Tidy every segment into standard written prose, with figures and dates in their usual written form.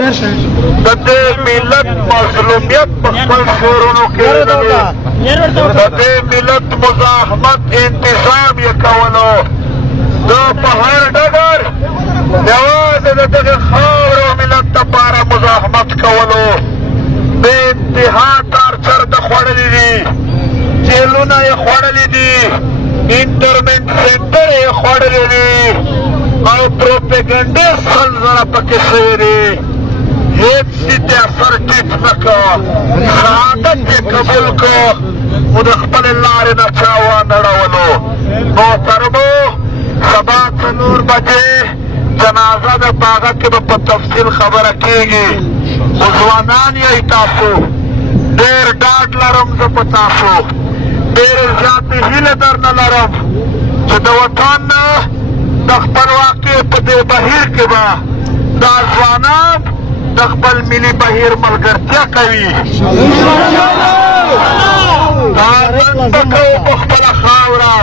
د دې ملت مظلومیت په خپل شعرونو کې لیدلې، د دې ملت مزاحمت انتظام یې کولو، دا په هر ډګر یوازې د دغې خاورې او ملت دپاره مزاحمت کولو، بې انتها ټارچر د خوړلي دي، جیلونه یې خوړلي دي، انټرمنټ سینټر یې خوړلي دي او پروپیګنډې سل زره پکې شوي دي. هیڅ شي ته سر ټیټ نه کړه، شهادت یې قبول کړه، خو د خپلې لارې نه چا وانړولو. محترمو، سبا 4 بجې جنازه ده، په هغه کې به په تفصیل خبره کېږي. خو ځوانان یې تاسو، ډېر ډاډ لرم زه په تاسو، ډېرې زیاتې هیلې درنه لرم چې د وطن د خپلواکۍ په دې بهیر کې به دا ځوانان د خپل ملي بهیر ملګرتیا کوي. دا نن به کوو په خپله خاوره،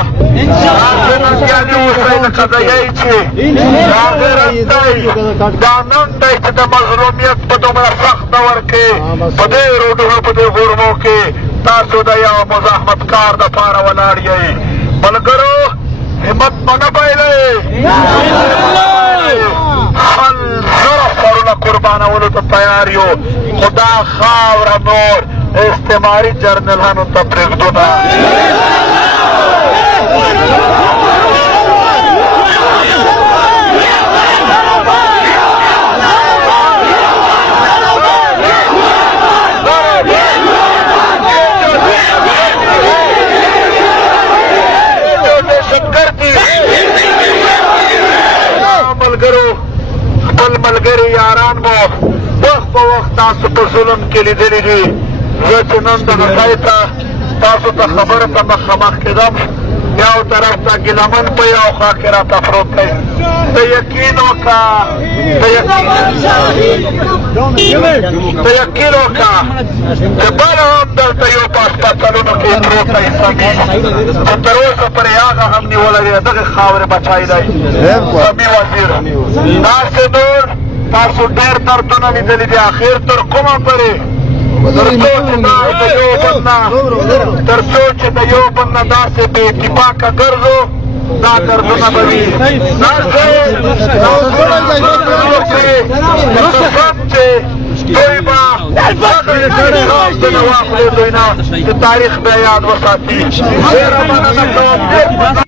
دا غیرتیانې اوسئ لکه د یی چې دا غیرت دی، دا نن دی چې د مظلومیت په دومره سخت دور کې په دې روډونو په دې غرمو کې تاسو د یو مزاحمتکار دپاره ولاړ یئ. ملګرو، همت مه نه بایلئ، 100 سرونه قربانولو ته تیار یو، خو دا خاوره نور استعماري جرنیلانو ته پرېږدو نه. ملګرو، خپل ملګري یاران مو وخت په وخت تاسو په ظلم کې لیدلي دي. زه چې نن دغه ځای ته تاسو ته خبره ته مخامخ کېدم، یو طرف ته ګیلمن په یو خوا کې راته پروت دی. ته یقین وکړه، ته یقین وکړه چې بل هم دلته یو په هسپتالونو کې پروت دی سمي، خو تر اوسه پورې هغه هم نیولی دی، دغې خاورې بچی دی سمي وزیر. داسې نور تاسو ډېر دردونه لیدلي دي، اخر تر کومه پورې تر څو چې د یو بل نه داسې بې اتفاقه ګرځو، دا دردونه به وي. چې دوی به واخلو دوی نه، چې تاریخ بیا یاد وساتي. ډېره مننه کوم.